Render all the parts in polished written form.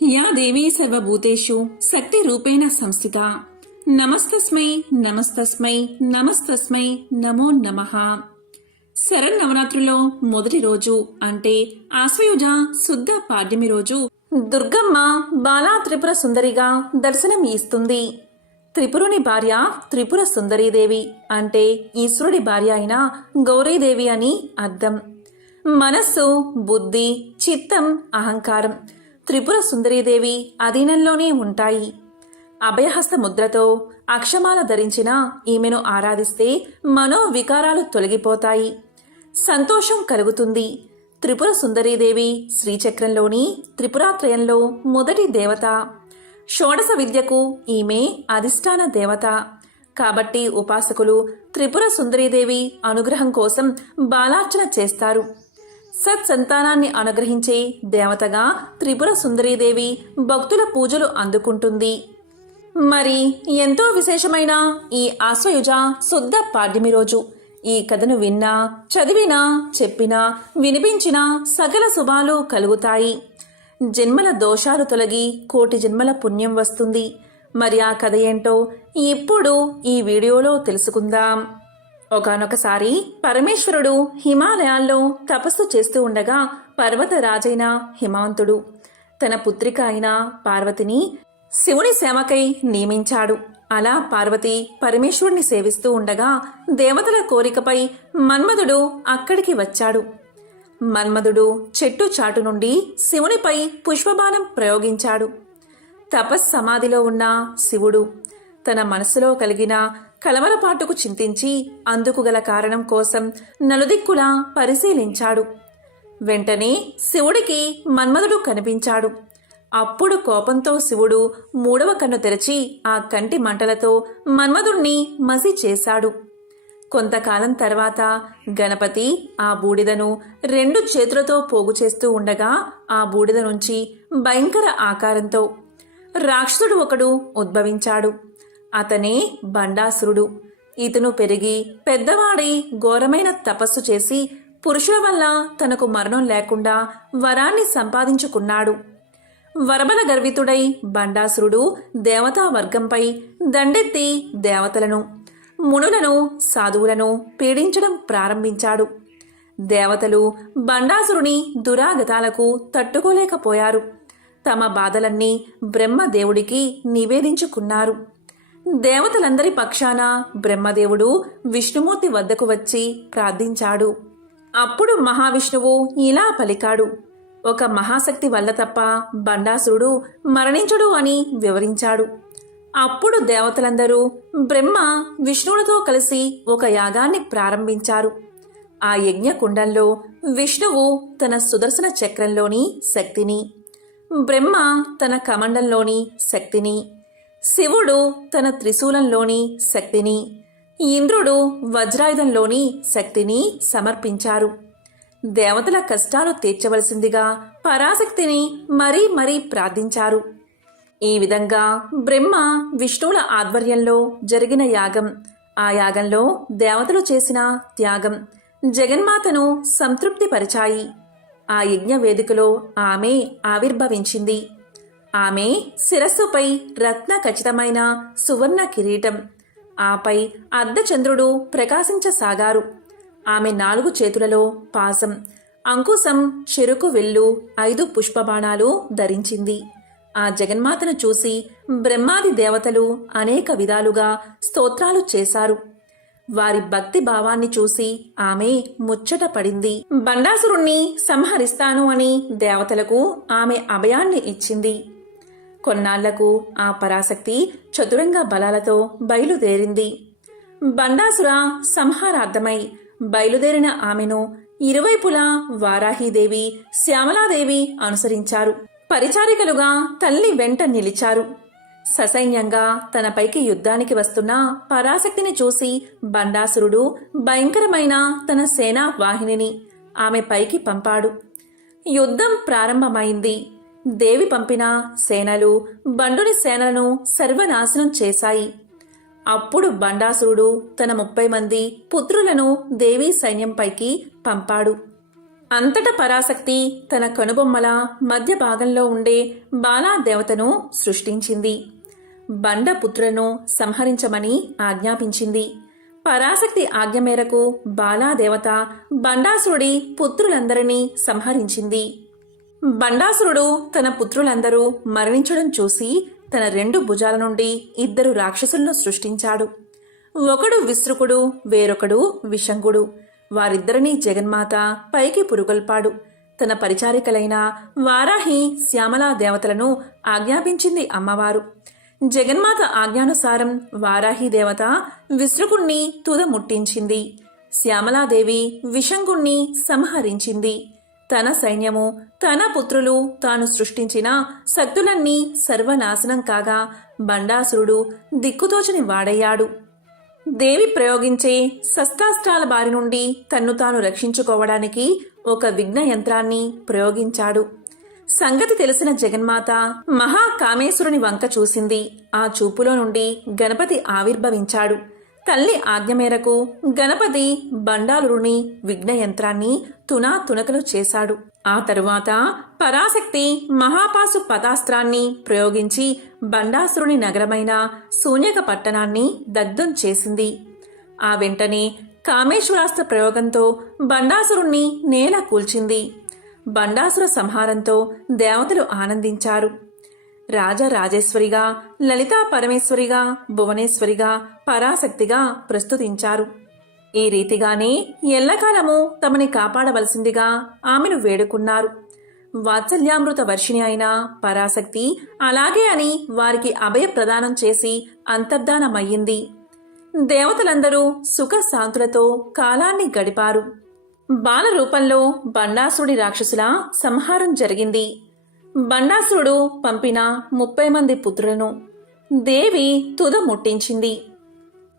Yeah దేవీ సర్వభూతేషు శక్తి రూపేణ సంస్థిత. నమస్తస్మై నమస్తస్మై నమస్తస్మై నమో నమః. శరన్నవరాత్రులో మొదటి రోజు అంటే ఆశ్వయుజ శుద్ధ పాడ్యమి రోజు దుర్గమ్మ బాలా త్రిపుర సుందరిగా దర్శనం ఇస్తుంది. త్రిపురుని భార్య త్రిపుర సుందరీదేవి అంటే ఈశ్వరుడి భార్య అయిన గౌరీదేవి అని అర్థం. మనస్సు, బుద్ధి, చిత్తం, అహంకారం త్రిపుర సుందరీదేవి అధీనంలోనే ఉంటాయి. అభయహస్త ముద్రతో అక్షమాల ధరించిన ఈమెను ఆరాధిస్తే మనోవికారాలు తొలగిపోతాయి, సంతోషం కలుగుతుంది. త్రిపుర సుందరీదేవి శ్రీచక్రంలోని త్రిపురాత్రయంలో మొదటి దేవత. షోడశ విద్యకు ఈమె అధిష్టాన దేవత. కాబట్టి ఉపాసకులు త్రిపుర సుందరీదేవి అనుగ్రహం కోసం బాలార్చన చేస్తారు. సత్సంతానాన్ని అనుగ్రహించే దేవతగా త్రిపుర సుందరీదేవి భక్తుల పూజలు అందుకుంటుంది. మరి ఎంతో విశేషమైన ఈ ఆశ్వయుజ శుద్ధ పాడ్యమి రోజు ఈ కథను విన్నా, చదివినా, చెప్పినా, వినిపించినా సకల శుభాలు కలుగుతాయి. జన్మల దోషాలు తొలగి కోటి జన్మల పుణ్యం వస్తుంది. మరి ఆ కథ ఏంటో ఇప్పుడు ఈ వీడియోలో తెలుసుకుందాం. ఒకానొకసారి పరమేశ్వరుడు హిమాలయాల్లో తపస్సు చేస్తూ ఉండగా పర్వతరాజైన హిమాంతుడు తన పుత్రిక అయిన పార్వతిని శివుని సేవకై నియమించాడు. అలా పార్వతి పరమేశ్వరుని సేవిస్తూ ఉండగా దేవతల కోరికపై మన్మధుడు అక్కడికి వచ్చాడు. మన్మధుడు చెట్టు చాటు నుండి శివునిపై పుష్పబాణం ప్రయోగించాడు. తపస్సమాధిలో ఉన్న శివుడు తన మనసులో కలిగిన కలవరపాటుకు చింతించి అందుకు గల కారణం కోసం నలుదిక్కులా పరిశీలించాడు. వెంటనే శివుడికి మన్మధుడు కనిపించాడు. అప్పుడు కోపంతో శివుడు మూడవ కన్ను తెరచి ఆ కంటి మంటలతో మన్మధుణ్ణి మసి చేశాడు. కొంతకాలం తర్వాత గణపతి ఆ బూడిదను 2 చేతులతో పోగు చేస్తూ ఉండగా ఆ బూడిద నుంచి భయంకర ఆకారంతో రాక్షసుడు ఒకడు ఉద్భవించాడు. అతనే బండాసురుడు. ఇతను పెరిగి పెద్దవాడై ఘోరమైన తపస్సు చేసి పురుషుల వల్ల తనకు మరణం లేకుండా వరాన్ని సంపాదించుకున్నాడు. వరబల గర్వితుడై బండాసురుడు దేవతా వర్గంపై దండెత్తి దేవతలను, మునులను, సాధువులను పీడించడం ప్రారంభించాడు. దేవతలు బండాసురుని దురాగతాలకు తట్టుకోలేకపోయారు. తమ బాధలన్నీ బ్రహ్మదేవుడికి నివేదించుకున్నారు. దేవతలందరి పక్షాన బ్రహ్మదేవుడు విష్ణుమూర్తి వద్దకు వచ్చి ప్రార్థించాడు. అప్పుడు మహావిష్ణువు ఇలా పలికాడు: ఒక మహాశక్తి వల్ల తప్ప బండాసురుడు మరణించడు అని వివరించాడు. అప్పుడు దేవతలందరూ బ్రహ్మ విష్ణువులతో కలిసి ఒక యాగాన్ని ప్రారంభించారు. ఆ యజ్ఞకుండంలో విష్ణువు తన సుదర్శన చక్రంలోని శక్తిని, బ్రహ్మ తన కమండంలోని శక్తిని, శివుడు తన త్రిశూలంలోని శక్తిని, ఇంద్రుడు వజ్రాయుధంలోని శక్తిని సమర్పించారు. దేవతల కష్టాలు తీర్చవలసిందిగా పరాశక్తిని మరీ మరీ ప్రార్థించారు. ఈ విధంగా బ్రహ్మ విష్ణువుల ఆధ్వర్యంలో జరిగిన యాగం, ఆ యాగంలో దేవతలు చేసిన త్యాగం జగన్మాతను సంతృప్తిపరిచాయి. ఆ యజ్ఞ వేదికలో ఆమె ఆవిర్భవించింది. ఆమె శిరస్సుపై రత్న ఖచ్చితమైన సువర్ణ కిరీటం, ఆపై అర్ధచంద్రుడు ప్రకాశించసాగారు. ఆమె 4 చేతులలో పాసం, అంకుశం, చెరుకు వెల్లు, 5 పుష్పబాణాలు ధరించింది. ఆ జగన్మాతను చూసి బ్రహ్మాది దేవతలు అనేక విధాలుగా స్తోత్రాలు చేశారు. వారి భక్తి భావాన్ని చూసి ఆమె ముచ్చట పడింది. బండాసురుణ్ణి సంహరిస్తాను అని దేవతలకు ఆమె అభయాన్ని ఇచ్చింది. కొన్నాళ్లకు ఆ పరాశక్తి చతురంగ బలాలతో బయలుదేరింది. బండాసుర సంహారార్థమై బయలుదేరిన ఆమెను ఇరువైపులా వారాహీదేవి, శ్యామలాదేవి అనుసరించారు. పరిచారికలుగా తల్లి వెంట నిలిచారు. ససైన్యంగా తనపైకి యుద్ధానికి వస్తున్న పరాశక్తిని చూసి బండాసురుడు భయంకరమైన తన సేనా వాహినిని ఆమె పైకి పంపాడు. యుద్ధం ప్రారంభమైంది. దేవి పంపిన సేనలు బండుని సేనలను సర్వనాశనం చేశాయి. అప్పుడు బండాసురుడు తన 30 మంది పుత్రులను దేవీ సైన్యంపైకి పంపాడు. అంతట పరాశక్తి తన కనుబొమ్మల మధ్య భాగంలో ఉండే బాలాదేవతను సృష్టించింది. బండపుత్రులను సంహరించమని ఆజ్ఞాపించింది. పరాశక్తి ఆజ్ఞ మేరకు బాలాదేవత బండాసురుడి పుత్రులందరినీ సంహరించింది. బండాసురుడు తన పుత్రులందరూ మరణించడం చూసి తన 2 భుజాల నుండి 2 రాక్షసులను సృష్టించాడు. ఒకడు విసృకుడు, వేరొకడు విషంగుడు. వారిద్దరినీ జగన్మాత పైకి పురుగొల్పాడు. తన పరిచారికలైన వారాహి, శ్యామలా దేవతలను ఆజ్ఞాపించింది అమ్మవారు. జగన్మాత ఆజ్ఞానుసారం వారాహి దేవత విసృకుణ్ణి తుదముట్టించింది. శ్యామలాదేవి విషంగుణ్ణి సంహరించింది. తన సైన్యము, తన పుత్రులు, తాను సృష్టించిన శక్తులన్నీ సర్వనాశనం కాగా బండాసురుడు దిక్కుతోచని వాడయ్యాడు. దేవి ప్రయోగించే శస్త్రాస్త్రాల బారి నుండి తన్ను తాను రక్షించుకోవడానికి ఒక విఘ్న యంత్రాన్ని ప్రయోగించాడు. సంగతి తెలిసిన జగన్మాత మహాకామేశ్వరుని వంక చూసింది. ఆ చూపులో నుండి గణపతి ఆవిర్భవించాడు. తల్లి ఆజ్ఞ మేరకు గణపతి బండాలురుని విఘ్న యంత్రాన్ని తునాతునకలు చేశాడు. ఆ తరువాత పరాశక్తి మహాపాసు పదాస్త్రాన్ని ప్రయోగించి బండాసురుని నగరమైన శూన్యక పట్టణాన్ని దగ్ధం చేసింది. ఆ వెంటనే కామేశ్వరాస్త్ర ప్రయోగంతో బండాసురుణ్ణి నేల కూల్చింది. బండాసుర సంహారంతో దేవతలు ఆనందించారు. రాజరాజేశ్వరిగా, లలితా పరమేశ్వరిగా, భువనేశ్వరిగా, పరాశక్తిగా ప్రస్తుతించారు. ఈ రీతిగానే ఎల్లకాలము తమని కాపాడవలసిందిగా ఆమెను వేడుకున్నారు. వాత్సల్యామృత వర్షిణి అయిన పరాశక్తి అలాగే అని వారికి అభయ ప్రదానం చేసి అంతర్ధానమయ్యింది. దేవతలందరూ సుఖశాంతులతో కాలాన్ని గడిపారు. బాల రూపంలో బండాసురుడి రాక్షసుల సంహారం జరిగింది. బండాసురుడు పంపిన 30 మంది పుత్రులను దేవి తుదముట్టించింది.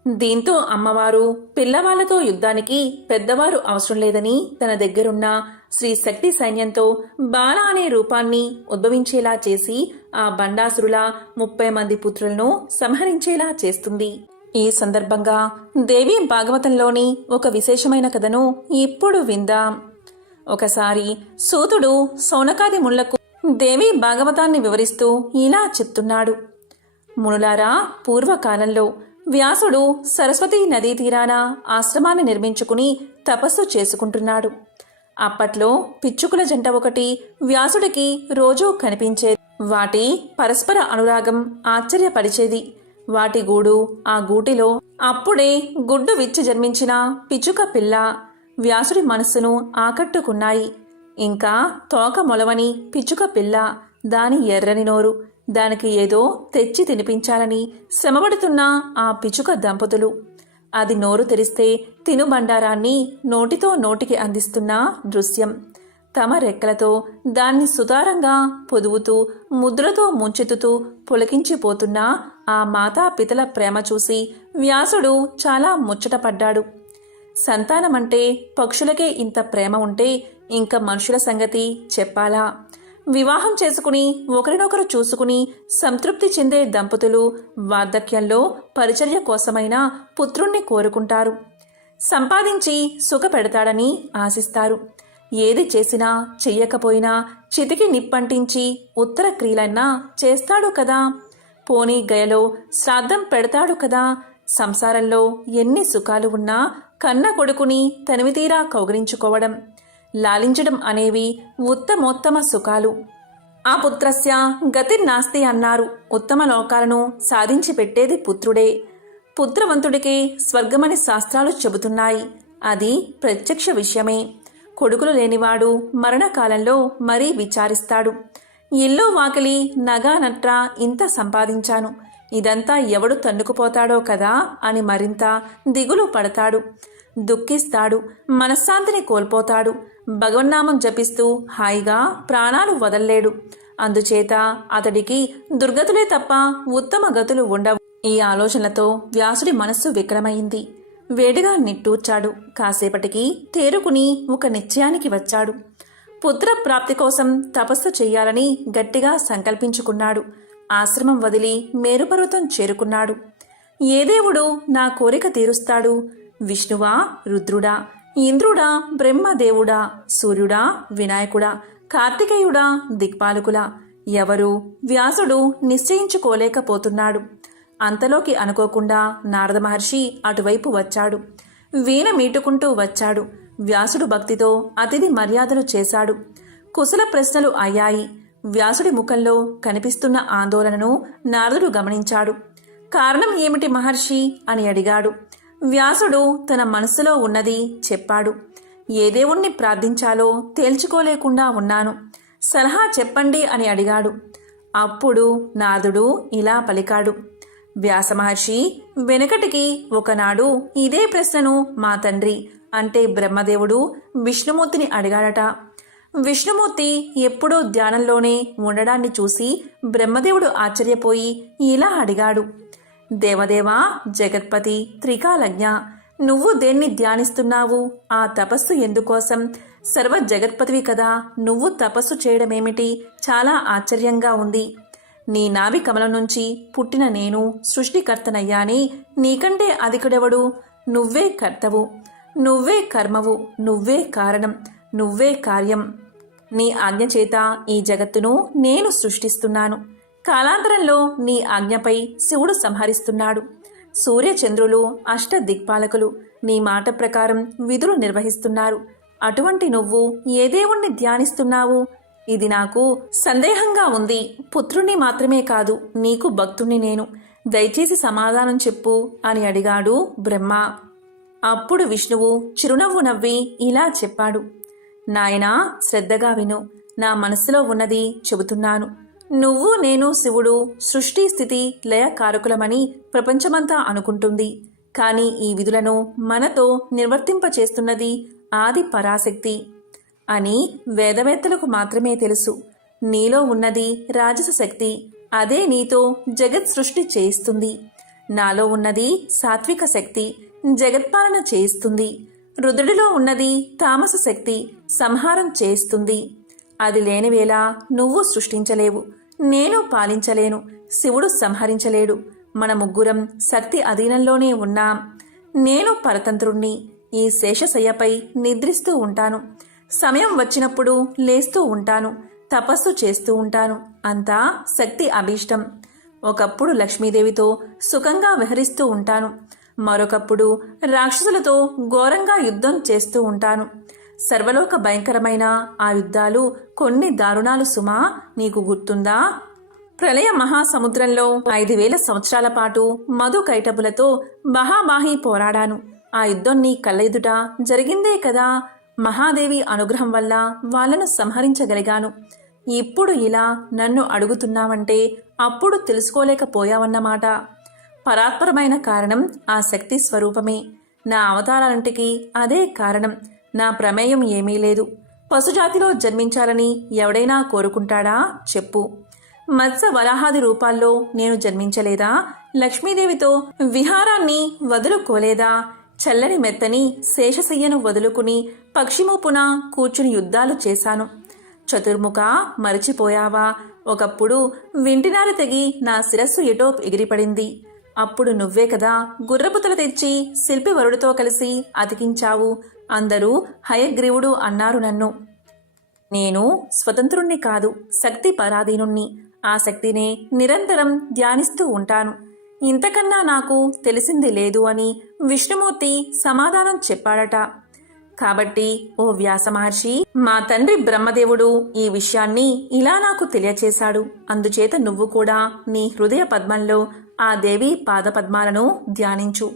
దీంతో అమ్మవారు పిల్లవాళ్లతో యుద్ధానికి పెద్దవారు అవసరం లేదని తన దగ్గరున్న శ్రీ శక్తి సైన్యంతో బాల అనే రూపాన్ని ఉద్భవించేలా చేసి ఆ బండాసురుల 30 మంది పుత్రులను సంహరించేలా చేస్తుంది. ఈ సందర్భంగా దేవి భాగవతంలోని ఒక విశేషమైన కథను ఇప్పుడు విందాం. ఒకసారి సూతుడు సౌనకాది ముళ్లకు దేవి భాగవతాన్ని వివరిస్తూ ఇలా చెప్తున్నాడు. మునులారా, పూర్వకాలంలో వ్యాసుడు సరస్వతీ నదీ తీరాన ఆశ్రమాన్ని నిర్మించుకుని తపస్సు చేసుకుంటున్నాడు. అప్పట్లో పిచ్చుకుల జంట ఒకటి వ్యాసుడికి రోజూ కనిపించేది. వాటి పరస్పర అనురాగం ఆశ్చర్యపరిచేది. వాటి గూడు, ఆ గూటిలో అప్పుడే గుడ్డు విచ్చి జన్మించిన పిచ్చుక పిల్ల వ్యాసుడి మనస్సును ఆకట్టుకున్నాయి. ఇంకా తోక మొలవని పిచ్చుక పిల్ల, దాని ఎర్రని నోరు, దానికి ఏదో తెచ్చి తినిపించాలని శ్రమపడుతున్న ఆ పిచ్చుక దంపతులు. అది నోరు తెరిస్తే తినుబండారాన్ని నోటితో నోటికి అందిస్తున్న దృశ్యం. తమ రెక్కలతో దాన్ని సుతారంగా పొదువుతూ ముద్రతో ముంచెత్తుతూ పులకించిపోతున్న ఆ మాతాపితల ప్రేమ చూసి వ్యాసుడు చాలా ముచ్చటపడ్డాడు. సంతానమంటే పక్షులకే ఇంత ప్రేమ ఉంటే ఇంకా మనుషుల సంగతి చెప్పాలా? వివాహం చేసుకుని ఒకరినొకరు చూసుకుని సంతృప్తి చెందే దంపతులు వార్ధక్యంలో పరిచర్య కోసమైన పుత్రుణ్ణి కోరుకుంటారు. సంపాదించి సుఖపెడతాడని ఆశిస్తారు. ఏది చేసినా చెయ్యకపోయినా చితికి నిప్పంటించి ఉత్తర క్రియలన్నా చేస్తాడు కదా. పోనీ గయలో శ్రాద్ధం పెడతాడు కదా. సంసారంలో ఎన్ని సుఖాలు ఉన్నా కన్న కొడుకుని తనివితీరా కౌగిలించుకోవడం, లాలించడం అనేవి ఉత్తమోత్తమ సుఖాలు. ఆ పుత్రస్య గతిర్నాస్తి అన్నారు. ఉత్తమ లోకాలను సాధించి పెట్టేది పుత్రుడే. పుత్రవంతుడికి స్వర్గమని శాస్త్రాలు చెబుతున్నాయి. అది ప్రత్యక్ష విషయమే. కొడుకులు లేనివాడు మరణకాలంలో మరీ విచారిస్తాడు. ఇల్లు వాకిలి నగా నట్రా ఇంత సంపాదించాను, ఇదంతా ఎవడు తన్నుకుపోతాడో కదా అని మరింత దిగులు పడతాడు, దుఃఖిస్తాడు, మనశ్శాంతిని కోల్పోతాడు. భగవన్నామం జపిస్తూ హాయిగా ప్రాణాలు వదల్లేడు. అందుచేత అతడికి దుర్గతులే తప్ప ఉత్తమ గతులు ఉండవు. ఈ ఆలోచనలతో వ్యాసుడి మనస్సు వికలమైంది. వేడిగా నిట్టూర్చాడు. కాసేపటికి తేరుకుని ఒక నిశ్చయానికి వచ్చాడు. పుత్ర ప్రాప్తి కోసం తపస్సు చెయ్యాలని గట్టిగా సంకల్పించుకున్నాడు. ఆశ్రమం వదిలి మేరుపర్వతం చేరుకున్నాడు. ఏ దేవుడు నా కోరిక తీరుస్తాడు? విష్ణువా, రుద్రుడా? ఇంద్రుడా బ్రహ్మదేవుడా, సూర్యుడా వినాయకుడా, కార్తికేయుడా దిక్పాలకులా, ఎవరు వ్యాసుడు నిశ్చయించుకోలేకపోతున్నాడు. అంతలోకి అనుకోకుండా నారద మహర్షి అటువైపు వచ్చాడు. వీణ మీటుకుంటూ వచ్చాడు. వ్యాసుడు భక్తితో అతిథి మర్యాదలు చేశాడు. కుశల ప్రశ్నలు అయ్యాయి. వ్యాసుడి ముఖంలో కనిపిస్తున్న ఆందోళనను నారదుడు గమనించాడు. కారణం ఏమిటి మహర్షి అని అడిగాడు. వ్యాసుడు తన మనసులో ఉన్నది చెప్పాడు. ఏ దేవుణ్ణి ప్రార్థించాలో తేల్చుకోలేకుండా ఉన్నాను, సలహా చెప్పండి అని అడిగాడు. అప్పుడు నారదుడు ఇలా పలికాడు. వ్యాసమహర్షి, వెనుకటికి ఒకనాడు ఇదే ప్రశ్నను మా తండ్రి అంటే బ్రహ్మదేవుడు విష్ణుమూర్తిని అడిగాడట. విష్ణుమూర్తి ఎప్పుడూ ధ్యానంలోనే ఉండడాన్ని చూసి బ్రహ్మదేవుడు ఆశ్చర్యపోయి ఇలా అడిగాడు. దేవదేవా, జగత్పతి, త్రికాలజ్ఞ, నువ్వు దేన్ని ధ్యానిస్తున్నావు? ఆ తపస్సు ఎందుకోసం? సర్వ జగత్పతివి కదా, నువ్వు తపస్సు చేయడమేమిటి? చాలా ఆశ్చర్యంగా ఉంది. నీ నాభి కమలం నుంచి పుట్టిన నేను సృష్టికర్తనయ్యాని, నీకంటే అధికుడెవడు? నువ్వే కర్తవు, నువ్వే కర్మవు, నువ్వే కారణం, నువ్వే కార్యం. నీ ఆజ్ఞ చేత ఈ జగత్తును నేను సృష్టిస్తున్నాను. కాలాంతరంలో నీ ఆజ్ఞపై శివుడు సంహరిస్తున్నాడు. సూర్యచంద్రులు అష్ట దిక్పాలకులు నీ మాట ప్రకారం విధులు నిర్వహిస్తున్నారు. అటువంటి నువ్వు ఏ దేవుణ్ణి ధ్యానిస్తున్నావు? ఇది నాకు సందేహంగా ఉంది. పుత్రుణ్ణి మాత్రమే కాదు, నీకు భక్తుణ్ణి నేను. దయచేసి సమాధానం చెప్పు అని అడిగాడు బ్రహ్మ. అప్పుడు విష్ణువు చిరునవ్వు నవ్వి ఇలా చెప్పాడు. నాయనా, శ్రద్ధగా విను. నా మనసులో ఉన్నది చెబుతున్నాను. నువ్వు నేను శివుడు సృష్టి స్థితి లయ కారకులమని ప్రపంచమంతా అనుకుంటుంది. కానీ ఈ విధులను మనతో నిర్వర్తింపచేస్తున్నది ఆది పరాశక్తి అని వేదవేత్తలకు మాత్రమే తెలుసు. నీలో ఉన్నది రాజస శక్తి, అదే నీతో జగత్ సృష్టి చేయిస్తుంది. నాలో ఉన్నది సాత్విక శక్తి, జగత్పాలన చేయిస్తుంది. రుద్రుడిలో ఉన్నది తామస శక్తి, సంహారం చేయిస్తుంది. అది లేనివేళ నువ్వు సృష్టించలేవు, నేను పాలించలేను, శివుడు సంహరించలేడు. మన ముగ్గురం శక్తి అధీనంలోనే ఉన్నాం. నేను పరతంత్రుణ్ణి. ఈ శేషశయ్యపై నిద్రిస్తూ ఉంటాను. సమయం వచ్చినప్పుడు లేస్తూ ఉంటాను, తపస్సు చేస్తూ ఉంటాను. అంతా శక్తి అభీష్టం. ఒకప్పుడు లక్ష్మీదేవితో సుఖంగా విహరిస్తూ ఉంటాను, మరొకప్పుడు రాక్షసులతో ఘోరంగా యుద్ధం చేస్తూ ఉంటాను. సర్వలోక భయంకరమైన ఆ యుద్ధాలు కొన్ని దారుణాలు సుమా, నీకు గుర్తుందా? ప్రళయ మహాసముద్రంలో 5000 సంవత్సరాల పాటు మధు కైటబులతో బహాబాహి పోరాడాను. ఆ యుద్ధం నీ కళ్ళ ఎదుట జరిగిందే కదా. మహాదేవి అనుగ్రహం వల్ల వాళ్లను సంహరించగలిగాను. ఇప్పుడు ఇలా నన్ను అడుగుతున్నావంటే అప్పుడు తెలుసుకోలేకపోయావన్నమాట. పరాత్పరమైన కారణం ఆ శక్తి స్వరూపమే. నా అవతారాలంటికి అదే కారణం. నా ప్రమేయం ఏమీ లేదు. పశుజాతిలో జన్మించాలని ఎవడైనా కోరుకుంటాడా చెప్పు? మత్స్య వరాహాది రూపాల్లో నేను జన్మించలేదా? లక్ష్మీదేవితో విహారాన్ని వదులుకోలేదా? చల్లని మెత్తని శేషశయ్యను వదులుకుని పక్షిమూపున కూర్చుని యుద్ధాలు చేశాను. చతుర్ముఖ, మరచిపోయావా? ఒకప్పుడు వింటినారు తెగి నా శిరస్సు ఎటో ఎగిరిపడింది. అప్పుడు నువ్వే కదా గుర్రపుతల తెచ్చి శిల్పివరుడితో కలిసి అతికించావు. అందరూ హయగ్రీవుడు అన్నారు నన్ను. నేను స్వతంత్రుణ్ణి కాదు, శక్తి పరాధీనుణ్ణి. ఆ శక్తినే నిరంతరం ధ్యానిస్తూ ఉంటాను. ఇంతకన్నా నాకు తెలిసింది లేదు అని విష్ణుమూర్తి సమాధానం చెప్పాడట. కాబట్టి ఓ వ్యాస మహర్షి, మా తండ్రి బ్రహ్మదేవుడు ఈ విషయాన్ని ఇలా నాకు తెలియచేశాడు. అందుచేత నువ్వు కూడా నీ హృదయ పద్మంలో ఆ దేవి పాదపద్మాలను ధ్యానించు.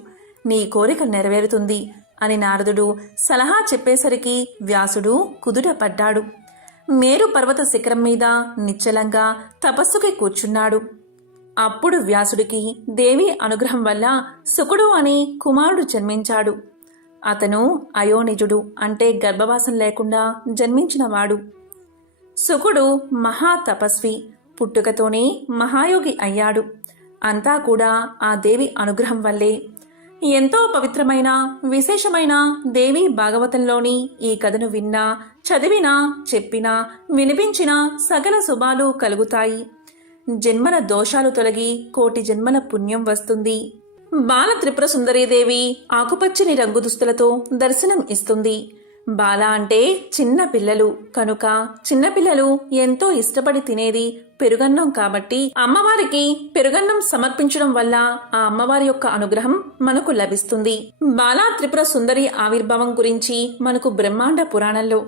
నీ కోరిక నెరవేరుతుంది అని నారదుడు సలహా చెప్పేసరికి వ్యాసుడు కుదుటపడ్డాడు. మేరు పర్వత శిఖరం మీద నిశ్చలంగా తపస్సుకి కూర్చున్నాడు. అప్పుడు వ్యాసుడికి దేవి అనుగ్రహం వల్ల శుకుడు అని కుమారుడు జన్మించాడు. అతను అయోనిజుడు అంటే గర్భవాసం లేకుండా జన్మించినవాడు. శుకుడు మహా తపస్వి, పుట్టుకతోనే మహాయోగి అయ్యాడు. అంతా కూడా ఆ దేవి అనుగ్రహం వల్లే. ఎంతో పవిత్రమైన విశేషమైన దేవి భాగవతంలోని ఈ కథను విన్నా, చదివినా, చెప్పినా, వినిపించినా సకల శుభాలు కలుగుతాయి. జన్మల దోషాలు తొలగి కోటి జన్మల పుణ్యం వస్తుంది. బాల త్రిపుర సుందరీదేవి ఆకుపచ్చని రంగు దుస్తులతో దర్శనం ఇస్తుంది. బాల అంటే చిన్న పిల్లలు కనుక చిన్నపిల్లలు ఎంతో ఇష్టపడి తినేది పెరుగన్నం కాబట్టి అమ్మవారికి పెరుగన్నం సమర్పించడం వల్ల ఆ అమ్మవారి యొక్క అనుగ్రహం మనకు లభిస్తుంది. బాలా త్రిపుర సుందరి ఆవిర్భావం గురించి మనకు బ్రహ్మాండ పురాణంలో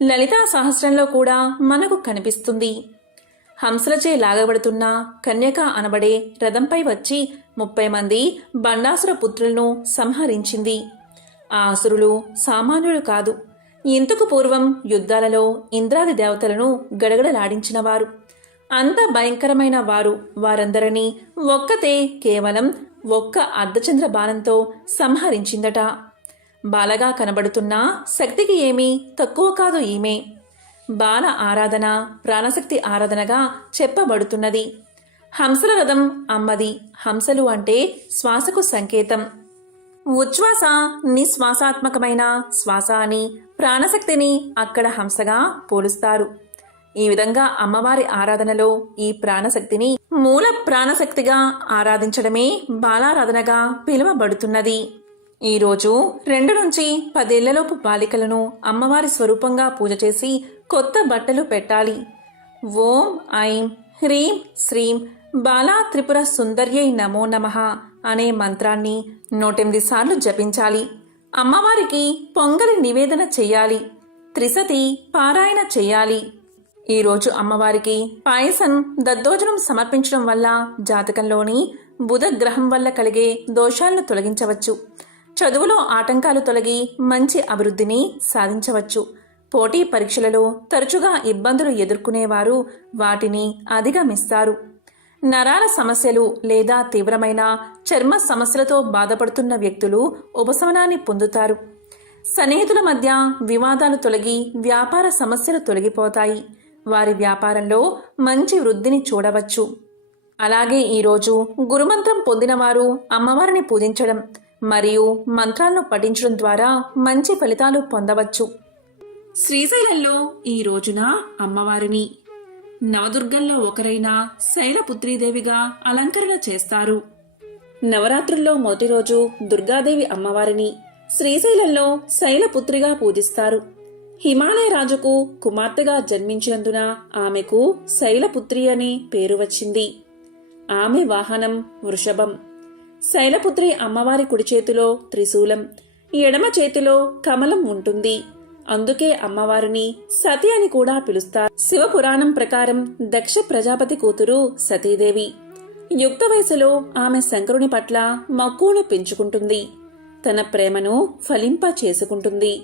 లలితా సహస్రంలో కూడా మనకు కనిపిస్తుంది. హంసలచే లాగబడుతున్న కన్యక అనబడే రథంపై వచ్చి 30 మంది బండాసుర పుత్రులను సంహరించింది. ఆ అసురులు సామాన్యులు కాదు. ఇంతకు పూర్వం యుద్ధాలలో ఇంద్రాది దేవతలను గడగడలాడించినవారు. అంత భయంకరమైన వారందరినీ ఒక్కతే కేవలం ఒక్క అర్ధచంద్ర బాణంతో సంహరించిందట. బాలగా కనబడుతున్న శక్తికి ఏమీ తక్కువ కాదు ఈమె. బాల ఆరాధన ప్రాణశక్తి ఆరాధనగా చెప్పబడుతున్నది. హంసల రథం అమ్మది. హంసలు అంటే శ్వాసకు సంకేతం. ఉచ్ఛ్వాస నిశ్వాసాత్మకమైన శ్వాస అని ప్రాణశక్తిని అక్కడ హంసగా పోలుస్తారు. ఈ విధంగా అమ్మవారి ఆరాధనలో ఈ ప్రాణశక్తిని మూల ప్రాణశక్తిగా ఆరాధించడమే బాలారాధనగా పిలువబడుతున్నది. ఈరోజు 2 నుంచి 10 ఏళ్లలోపు బాలికలను అమ్మవారి స్వరూపంగా పూజ చేసి కొత్త బట్టలు పెట్టాలి. ఓం ఐం హ్రీం శ్రీం బాలా త్రిపుర సుందర్యై నమో నమః అనే మంత్రాన్ని 108 సార్లు జపించాలి. అమ్మవారికి పొంగలి నివేదన చెయ్యాలి. త్రిసతి పారాయణ చెయ్యాలి. ఈరోజు అమ్మవారికి పాయసం దద్దోజనం సమర్పించడం వల్ల జాతకంలోని బుధ గ్రహం వల్ల కలిగే దోషాలను తొలగించవచ్చు. చదువులో ఆటంకాలు తొలగి మంచి అభివృద్ధిని సాధించవచ్చు. పోటీ పరీక్షలలో తరచుగా ఇబ్బందులు ఎదుర్కొనేవారు వాటిని అధిగమిస్తారు. నరాల సమస్యలు లేదా తీవ్రమైన చర్మ సమస్యలతో బాధపడుతున్న వ్యక్తులు ఉపశమనాన్ని పొందుతారు. సన్నిహితుల మధ్య వివాదాలు తొలగి వ్యాపార సమస్యలు తొలగిపోతాయి. వారి వ్యాపారంలో మంచి వృద్ధిని చూడవచ్చు. అలాగే ఈరోజు గురుమంత్రం పొందినవారు అమ్మవారిని పూజించడం మరియు మంత్రాలను పఠించడం ద్వారా మంచి ఫలితాలు పొందవచ్చు. శ్రీశైలంలో ఈ రోజున అమ్మవారిని నవదుర్గల్లో ఒకరైన శైలపుత్రీదేవిగా అలంకరణ చేస్తారు. నవరాత్రుల్లో మొదటి రోజు దుర్గాదేవి అమ్మవారిని శ్రీశైలంలో శైలపుత్రిగా పూజిస్తారు. హిమాలయ రాజుకు కుమార్తెగా జన్మించినందున ఆమెకు శైలపుత్రి అని పేరు వచ్చింది. ఆమె వాహనం వృషభం. శైలపుత్రి అమ్మవారి కుడి చేతిలో త్రిశూలం, ఎడమ చేతిలో కమలం ఉంటుంది. అందుకే అమ్మవారిని సతి అని కూడా పిలుస్తారు. శివపురాణం ప్రకారం దక్ష ప్రజాపతి కూతురు సతీదేవి. యుక్త వయసులో ఆమె శంకరుని పట్ల మక్కువను పెంచుకుంటుంది. తన ప్రేమను ఫలింప చేసుకుంటుంది.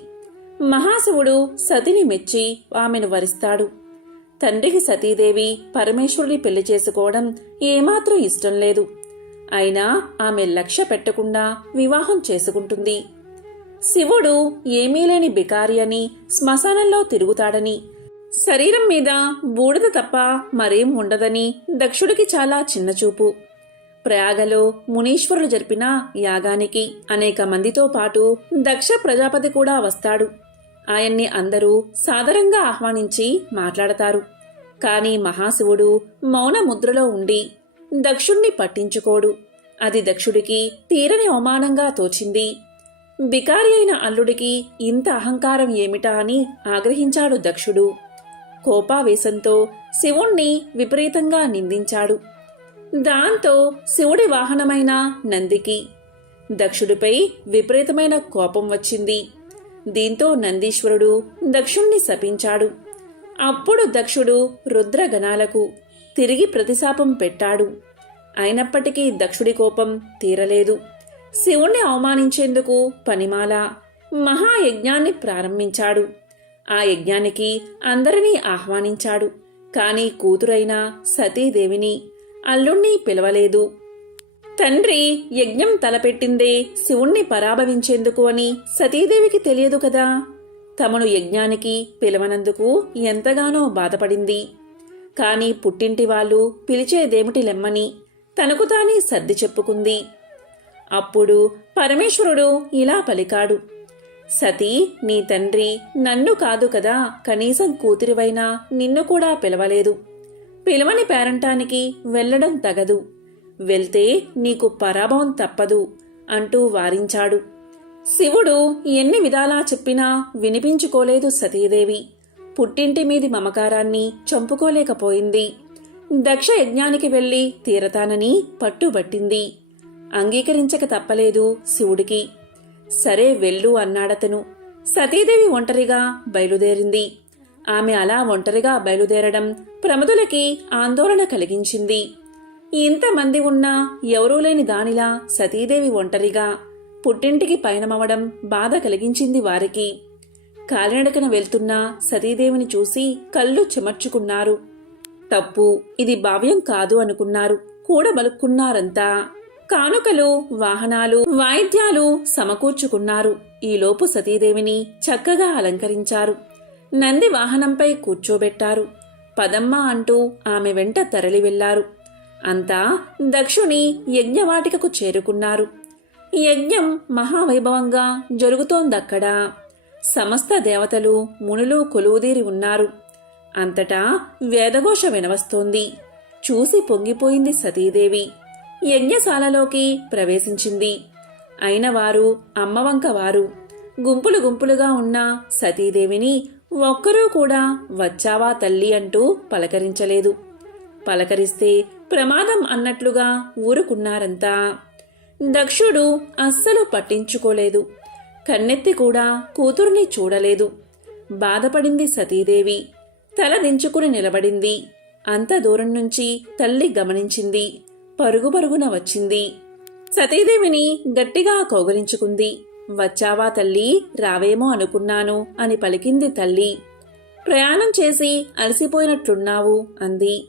మహాశివుడు సతిని మెచ్చి ఆమెను వరిస్తాడు. తండ్రికి సతీదేవి పరమేశ్వరుని పెళ్లి చేసుకోవడం ఏమాత్రం ఇష్టం లేదు. అయినా ఆమె లక్ష్య పెట్టకుండా వివాహం చేసుకుంటుంది. శివుడు ఏమీ లేని బికారి అని, శ్మశానంలో తిరుగుతాడని, శరీరం మీద బూడిద తప్ప మరేం ఉండదని దక్షుడికి చాలా చిన్నచూపు. ప్రయాగలో మునీశ్వరులు జరిపిన యాగానికి అనేక మందితో పాటు దక్ష ప్రజాపతి కూడా వస్తాడు. ఆయన్ని అందరూ సాదరంగా ఆహ్వానించి మాట్లాడతారు. కాని మహాశివుడు మౌన ముద్రలో ఉండి దక్షుణ్ణి పట్టించుకోడు. అది దక్షుడికి తీరని అవమానంగా తోచింది. బికారి అయిన అల్లుడికి ఇంత అహంకారం ఏమిటా అని ఆగ్రహించాడు దక్షుడు. కోపావేశంతో శివుణ్ణి విపరీతంగా నిందించాడు. దాంతో శివుడి వాహనమైన నందికి దక్షుడిపై విపరీతమైన కోపం వచ్చింది. దీంతో నందీశ్వరుడు దక్షుణ్ణి శపించాడు. అప్పుడు దక్షుడు రుద్రగణాలకు తిరిగి ప్రతిశాపం పెట్టాడు. అయినప్పటికీ దక్షుడి కోపం తీరలేదు. శివుణ్ణి అవమానించేందుకు పనిమాల మహాయజ్ఞాన్ని ప్రారంభించాడు. ఆ యజ్ఞానికి అందరినీ ఆహ్వానించాడు. కాని కూతురైన సతీదేవిని, అల్లుణ్ణి పిలవలేదు. తండ్రి యజ్ఞం తలపెట్టిందే శివుణ్ణి పరాభవించేందుకు అని సతీదేవికి తెలియదు కదా. తమను యజ్ఞానికి పిలవనందుకు ఎంతగానో బాధపడింది. కాని పుట్టింటి వాళ్ళు పిలిచేదేమిటి లెమ్మని తనకు తానే సర్ది చెప్పుకుంది. అప్పుడు పరమేశ్వరుడు ఇలా పలికాడు. సతీ, నీ తండ్రి నన్ను కాదు కదా, కనీసం కూతురివైనా నిన్ను కూడా పిలవలేదు. పిలవని పేరంటానికి వెళ్లడం తగదు. వెళ్తే నీకు పరాభవం తప్పదు అంటూ వారించాడు. శివుడు ఎన్ని విధాలా చెప్పినా వినిపించుకోలేదు సతీదేవి. పుట్టింటి మీది మమకారాన్ని చంపుకోలేకపోయింది. దక్ష యజ్ఞానికి వెళ్లి తీరతానని పట్టుబట్టింది. అంగీకరించక తప్పలేదు శివుడికి. సరే వెళ్ళు అన్నాడతను. సతీదేవి ఒంటరిగా బయలుదేరింది. ఆమె అలా ఒంటరిగా బయలుదేరడం ప్రమదులకి ఆందోళన కలిగించింది. ఇంతమంది ఉన్నా ఎవరూ లేని దానిలా సతీదేవి ఒంటరిగా పుట్టింటికి పయనమవడం బాధ కలిగించింది వారికి. కాలినడకన వెళ్తున్న సతీదేవిని చూసి కళ్ళు చెమర్చుకున్నారు. తప్పు, ఇది భావ్యం కాదు అనుకున్నారు. కూడబలుక్కున్నారంతా. కానుకలు, వాహనాలు, వాయిద్యాలు సమకూర్చుకున్నారు. ఈలోపు సతీదేవిని చక్కగా అలంకరించారు. నంది వాహనంపై కూర్చోబెట్టారు. పదమ్మ అంటూ ఆమె వెంట తరలి వెళ్లారు. అంతా దక్షుని యజ్ఞవాటికకు చేరుకున్నారు. యజ్ఞం మహావైభవంగా జరుగుతోందక్కడ. సమస్త దేవతలు, మునులు కొలువుదీరి ఉన్నారు. అంతటా వేదఘోష వినవస్తోంది. చూసి పొంగిపోయింది సతీదేవి. యజ్ఞశాలలోకి ప్రవేశించింది. అయినవారు, అమ్మవంకవారు గుంపులు గుంపులుగా ఉన్న సతీదేవిని ఒక్కరూ కూడా వచ్చావా తల్లి అంటూ పలకరించలేదు. పలకరిస్తే ప్రమాదం అన్నట్లుగా ఊరుకున్నారంతా. దక్షుడు అస్సలు పట్టించుకోలేదు. కన్నెత్తి కూడా కూతుర్ని చూడలేదు. బాధపడింది సతీదేవి. తల దించుకుని నిలబడింది. అంత దూరం నుంచి తల్లి గమనించింది. పరుగు పరుగున వచ్చింది. సతీదేవిని గట్టిగా కౌగలించుకుంది. వచ్చావా తల్లి, రావేమో అనుకున్నాను అని పలికింది తల్లి. ప్రయాణం చేసి అలసిపోయినట్లున్నావు అంది.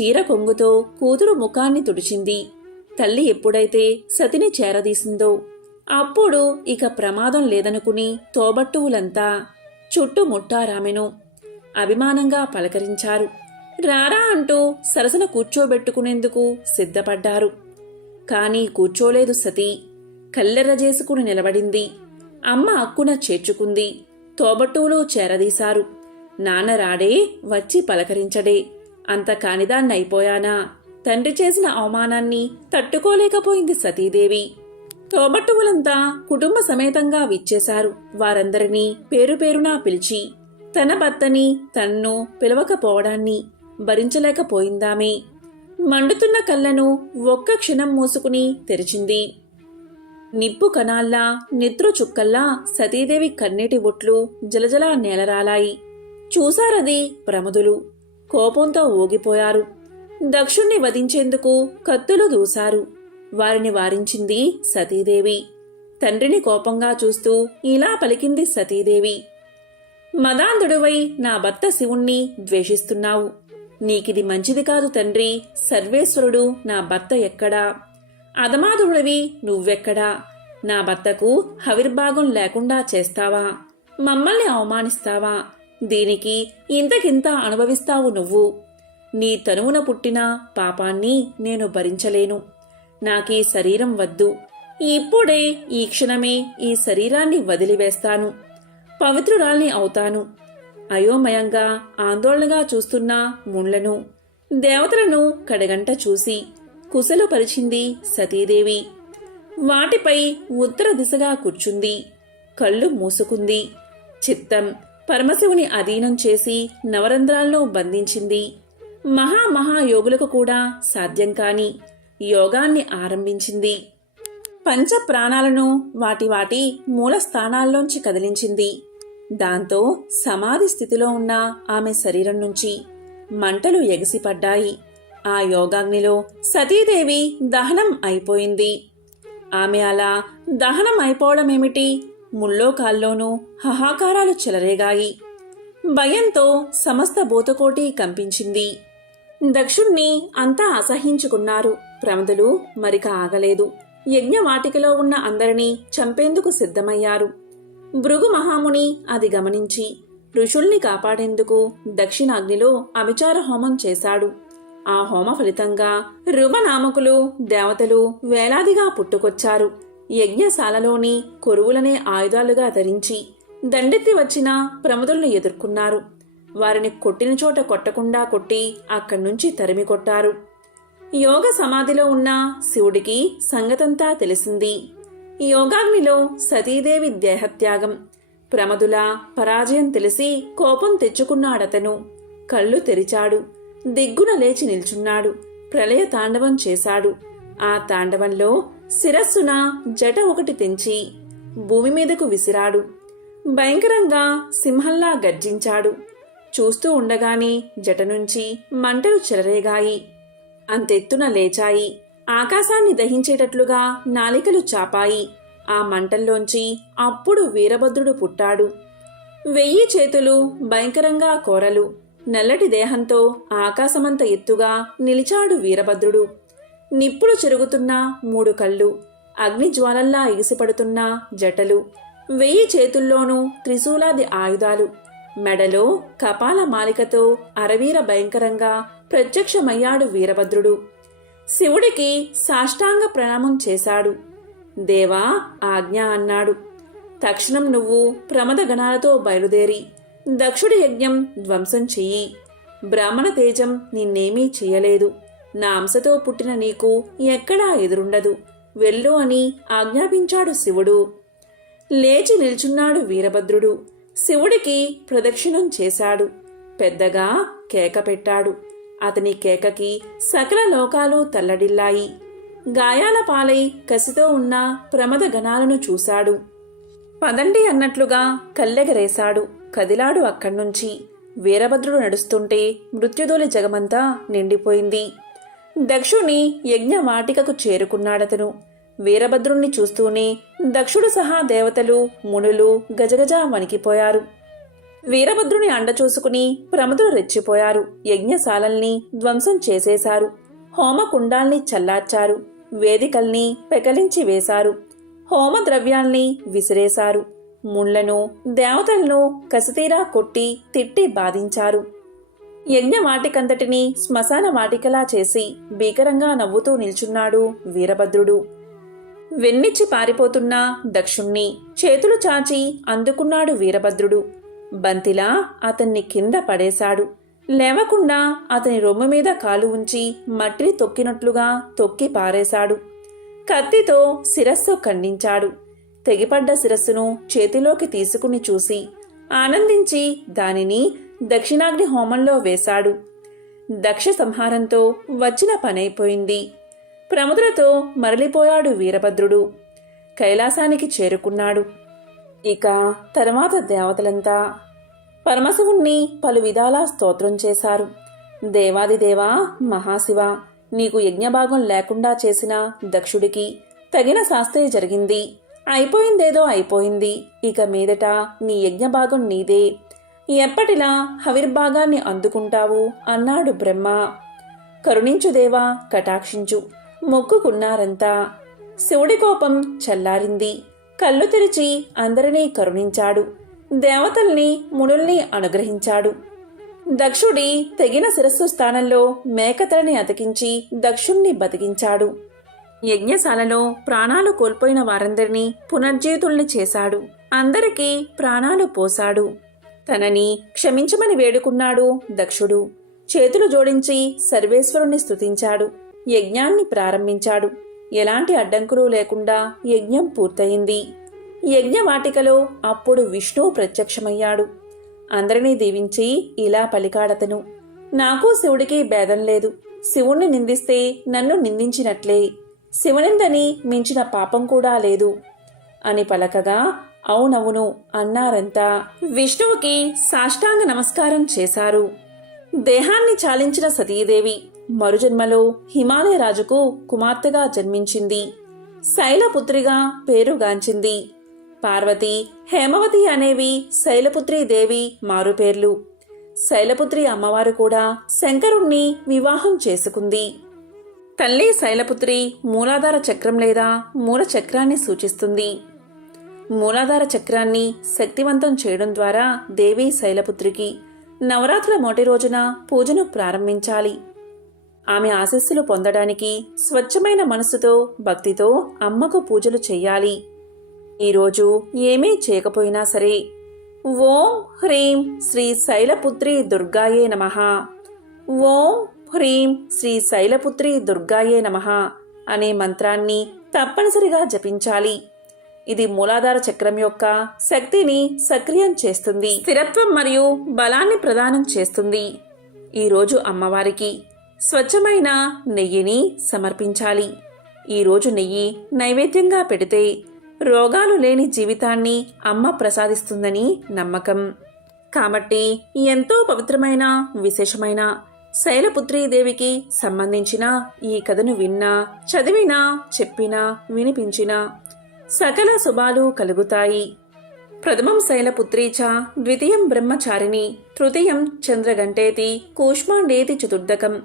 చీర కొంగుతో కూతురు ముఖాన్ని తుడిచింది. తల్లి ఎప్పుడైతే సతిని చేరదీసిందో అప్పుడు ఇక ప్రమాదం లేదనుకుని తోబట్టువులంతా చుట్టుముట్టారామెను. అభిమానంగా పలకరించారు. రారా అంటూ సరసన కూర్చోబెట్టుకునేందుకు సిద్ధపడ్డారు. కాని కూర్చోలేదు సతీ. కల్లెర్రజేసుకుని నిలబడింది. అమ్మ అక్కున చేర్చుకుంది. తోబట్టువులు చేరదీశారు. నాన్న రాడే, వచ్చి పలకరించడే. అంత కానిదాన్నైపోయానా? తండ్రి చేసిన అవమానాన్ని తట్టుకోలేకపోయింది సతీదేవి. తోబట్టువులంతా కుటుంబ సమేతంగా విచ్చేశారు. వారందరినీ పేరు పేరునా పిలిచి తన భర్తని తన్ను పిలవకపోవడాన్ని భరించలేకపోయిందామే. మండుతున్న కళ్ళను ఒక్క క్షణం మూసుకుని తెరిచింది. నిప్పు కణాల్లా, నిద్రు చుక్కల్లా సతీదేవి కన్నీటి ఒట్లు జలజలా నేలరాలాయి. చూశారది ప్రమదులు. కోపంతో ఊగిపోయారు. దక్షుణ్ణి వధించేందుకు కత్తులు దూశారు. వారిని వారించింది సతీదేవి. తండ్రిని కోపంగా చూస్తూ ఇలా పలికింది సతీదేవి. మదాంధుడివై నా భర్త శివుణ్ణి ద్వేషిస్తున్నావు. నీకిది మంచిది కాదు తండ్రి. సర్వేశ్వరుడు నా భర్త ఎక్కడా? అధమాధుడివి నువ్వెక్కడా? నా భర్తకు హవిర్భాగం లేకుండా చేస్తావా? మమ్మల్ని అవమానిస్తావా? దీనికి ఇంతకింత అనుభవిస్తావు నువ్వు. నీ తనువున పుట్టిన పాపాన్ని నేను భరించలేను. నాకీ శరీరం వద్దు. ఇప్పుడే, ఈ క్షణమే ఈ శరీరాన్ని వదిలివేస్తాను. పవిత్రురాల్ని అవుతాను. అయోమయంగా ఆందోళనగా చూస్తున్న ముళ్లను, దేవతలను కడగంట చూసి కుశలపరిచింది సతీదేవి. వాటిపై ఉత్తర దిశగా కూర్చుంది. కళ్ళు మూసుకుంది. చిత్తం పరమశివుని అధీనం చేసి నవరంధ్రాల్లో బంధించింది. మహాయోగులకు కూడా సాధ్యం కాని యోగాన్ని ఆరంభించింది. పంచ ప్రాణాలను వాటి వాటి మూల స్థానాల్లోంచి కదిలించింది. దాంతో సమాధి స్థితిలో ఉన్న ఆమె శరీరం నుంచి మంటలు ఎగసిపడ్డాయి. ఆ యోగాగ్నిలో సతీదేవి దహనం అయిపోయింది. ఆమె అలా దహనం అయిపోవడమేమిటి? ముల్లోకాల్లోనూ హాహాకారాలు చెలరేగాయి. భయంతో సమస్త భూతకోటి కంపించింది. దక్షుణ్ణి అంతా అసహించుకున్నారు. ప్రమదులు మరిక ఆగలేదు. యజ్ఞవాటికలో ఉన్న అందరినీ చంపేందుకు సిద్ధమయ్యారు. భృగు మహాముని అది గమనించి ఋషుల్ని కాపాడేందుకు దక్షిణాగ్నిలో అవిచార హోమం చేశాడు. ఆ హోమ ఫలితంగా రుమనామకులు, దేవతలు వేలాదిగా పుట్టుకొచ్చారు. యజ్ఞశాలలోని కొరువులనే ఆయుధాలుగా ధరించి దండెత్తి వచ్చిన ప్రమదులను ఎదుర్కొన్నారు. వారిని కొట్టిన చోట కొట్టకుండా కొట్టి అక్కడ్నుంచి తరిమి కొట్టారు. యోగ సమాధిలో ఉన్న శివుడికి సంగతంతా తెలిసింది. యోగాగ్నిలో సతీదేవి దేహత్యాగం, ప్రమదుల పరాజయం తెలిసి కోపం తెచ్చుకున్నాడతను. కళ్ళు తెరిచాడు. దిగ్గున లేచి నిల్చున్నాడు. ప్రళయ తాండవం చేశాడు. ఆ తాండవంలో శిరస్సున జట ఒకటి తెంచి భూమి మీదకు విసిరాడు. భయంకరంగా సింహంలా గర్జించాడు. చూస్తూ ఉండగానే జట నుంచి మంటలు చెలరేగాయి. అంతెత్తున లేచాయి. ఆకాశాన్ని దహించేటట్లుగా నాలికలు చాపాయి. ఆ మంటల్లోంచి అప్పుడు వీరభద్రుడు పుట్టాడు. 1000 చేతులు, భయంకరంగా కోరలు, నల్లటి దేహంతో ఆకాశమంత ఎత్తుగా నిలిచాడు వీరభద్రుడు. నిప్పులు చెరుగుతున్న 3 కళ్ళు, అగ్నిజ్వాలల్లా ఎగిసిపడుతున్న జటలు, 1000 చేతుల్లోనూ త్రిశూలాది ఆయుధాలు, మెడలో కపాల మాలికతో అరవీర భయంకరంగా ప్రత్యక్షమయ్యాడు వీరభద్రుడు. శివుడికి సాష్టాంగ ప్రణామం చేశాడు. దేవా, ఆజ్ఞ అన్నాడు. తక్షణం నువ్వు ప్రమద గణాలతో బయలుదేరి దక్షుడి యజ్ఞం ధ్వంసం చెయ్యి. బ్రాహ్మణ తేజం నిన్నేమీ చెయ్యలేదు. నా అంశతో పుట్టిన నీకు ఎక్కడా ఎదురుండదు. వెళ్ళు అని ఆజ్ఞాపించాడు శివుడు. లేచి నిల్చున్నాడు వీరభద్రుడు. శివుడికి ప్రదక్షిణం చేశాడు. పెద్దగా కేక పెట్టాడు. అతని కేకకి సకల లోకాలు తల్లడిల్లాయి. గాయాల పాలై కసితో ఉన్న ప్రమద గణాలను చూశాడు. పదండి అన్నట్లుగా కల్లెగరేశాడు. కదిలాడు అక్కడ్నుంచి. వీరభద్రుడు నడుస్తుంటే మృత్యుదోలి జగమంతా నిండిపోయింది. దక్షుని యజ్ఞవాటికకు చేరుకున్నాడతను. వీరభద్రుణ్ణి చూస్తూనే దక్షుడు సహా దేవతలు, మునులు గజగజ వణికిపోయారు. వీరభద్రుని అండ చూసుకుని ప్రమదులు రెచ్చిపోయారు. యజ్ఞశాలల్ని ధ్వంసం చేసేశారు. హోమకుండాల్ని చల్లార్చారు. వేదికల్ని పెకలించి వేశారు. హోమ ద్రవ్యాల్ని విసిరేశారు. ముళ్లను, దేవతలను కసితీరా కొట్టి తిట్టి బాధించారు. యజ్ఞవాటికంతటినీ శ్మశాన వాటికలా చేసి భీకరంగా నవ్వుతూ నిల్చున్నాడు వీరభద్రుడు. వెన్నిచ్చి పారిపోతున్న దక్షుణ్ణి చేతులు చాచి అందుకున్నాడు వీరభద్రుడు. బంతిలా అతన్ని కింద పడేశాడు. లేవకుండా అతని రొమ్ము మీద కాలు ఉంచి మట్టిని తొక్కినట్లుగా తొక్కి పారేశాడు. కత్తితో శిరస్సు ఖండించాడు. తెగిపడ్డ శిరస్సును చేతిలోకి తీసుకుని చూసి ఆనందించి దానిని దక్షిణాగ్ని హోమంలో వేశాడు. దక్ష సంహారంతో వచ్చిన పనైపోయింది. ప్రముదులతో మరలిపోయాడు వీరభద్రుడు. కైలాసానికి చేరుకున్నాడు. ఇక తర్వాత దేవతలంతా పరమశివుణ్ణి పలు విధాలా స్తోత్రం చేశారు. దేవాదిదేవా, మహాశివ, నీకు యజ్ఞభాగం లేకుండా చేసిన దక్షుడికి తగిన శాస్త్రే జరిగింది. అయిపోయిందేదో అయిపోయింది. ఇక మీదట నీ యజ్ఞభాగం నీదే. ఎప్పటిలా హవిర్భాగాన్ని అందుకుంటావు అన్నాడు బ్రహ్మ. కరుణించు దేవా, కటాక్షించు మొక్కుకున్నారంతా. శివుడి కోపం చల్లారింది. కళ్ళు తెరిచి అందరినీ కరుణించాడు. దేవతల్ని, మునుల్ని అనుగ్రహించాడు. దక్షుడి తెగిన శిరస్సు స్థానంలో మేకతలని అతికించి దక్షుణ్ణి బతికించాడు. యజ్ఞశాలలో ప్రాణాలు కోల్పోయిన వారందరినీ పునర్జీవితుల్ని చేశాడు. అందరికీ ప్రాణాలు పోశాడు. తనని క్షమించమని వేడుకున్నాడు దక్షుడు. చేతులు జోడించి సర్వేశ్వరుణ్ణి స్తుతించాడు. యజ్ఞాన్ని ప్రారంభించాడు. ఎలాంటి అడ్డంకులు లేకుండా యజ్ఞం పూర్తయింది. యజ్ఞవాటికలో అప్పుడు విష్ణువు ప్రత్యక్షమయ్యాడు. అందరినీ దీవించి ఇలా పలికాడతను. నాకు శివుడికి భేదం లేదు. శివుణ్ణి నిందిస్తే నన్ను నిందించినట్లే. శివనిందని మించిన పాపం కూడా లేదు అని పలకగా అవునవును అన్నారంతా. విష్ణువుకి సాష్టాంగ నమస్కారం చేశారు. దేహాన్ని చాలించిన సతీదేవి మరుజన్మలో హిమాలయ రాజుకు కుమార్తెగా జన్మించింది. శైలపుత్రిగా పేరుగాంచింది. పార్వతి, హేమవతి అనేవి శైలపుత్రి దేవి మారుపేర్లు. శైలపుత్రి అమ్మవారు కూడా శంకరుణ్ణి వివాహం చేసుకుంది. తల్లి శైలపుత్రి మూలాధార చక్రం లేదా మూల చక్రాన్ని సూచిస్తుంది. మూలాధార చక్రాన్ని శక్తివంతం చేయడం ద్వారా దేవి శైలపుత్రికి నవరాత్రుల మొదటి రోజున పూజను ప్రారంభించాలి. ఆమె ఆశీస్సులు పొందడానికి స్వచ్ఛమైన మనస్సుతో, భక్తితో అమ్మకు పూజలు చెయ్యాలి. ఈరోజు ఏమీ చేయకపోయినా సరే ఓం హ్రీం శ్రీ శైలపుత్రి దుర్గాయే నమః, ఓం హ్రీం శ్రీ శైలపుత్రి దుర్గాయే నమః అనే మంత్రాన్ని తప్పనిసరిగా జపించాలి. ఇది మూలాధార చక్రం యొక్క శక్తిని సక్రియం చేస్తుంది, స్థిరత్వం మరియు బలాన్ని ప్రదానం చేస్తుంది. ఈరోజు అమ్మవారికి స్వచ్ఛమైన నెయ్యిని సమర్పించాలి. ఈరోజు నెయ్యి నైవేద్యంగా పెడితే రోగాలు లేని జీవితాన్ని అమ్మ ప్రసాదిస్తుందని నమ్మకం. కాబట్టి ఎంతో పవిత్రమైన విశేషమైన శైలపుత్రీదేవికి సంబంధించిన ఈ కథను విన్నా, చదివినా, చెప్పినా, వినిపించినా సకల శుభాలు కలుగుతాయి. ప్రథమం శైలపుత్రీ చ, ద్వితీయం బ్రహ్మచారిణి, తృతీయం చంద్రగంటేతి, కూష్మాండేతి చతుర్థకం,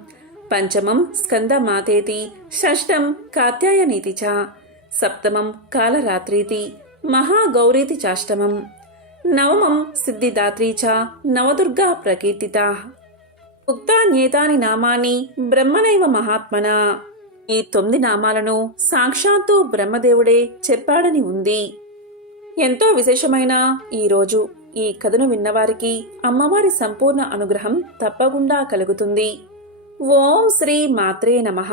పంచమం స్కందమాతేతి, షష్టం కాత్యాయనీతి చ, సప్తమం కాలరాత్రీతి, మహాగౌరీతి చాష్టమం, నవమం సిద్ధిదాత్రీ చ, నవదుర్గా ప్రకీర్తితా. ఉక్తాన్యేతాని నామాని బ్రహ్మణైవ మహాత్మన. ఈ 9 నామాలను సాక్షాత్తు బ్రహ్మదేవుడే చెప్పాడని ఉంది. ఎంతో విశేషమైన ఈరోజు ఈ కథను విన్నవారికి అమ్మవారి సంపూర్ణ అనుగ్రహం తప్పకుండా కలుగుతుంది. ఓం శ్రీ మాత్రే నమః.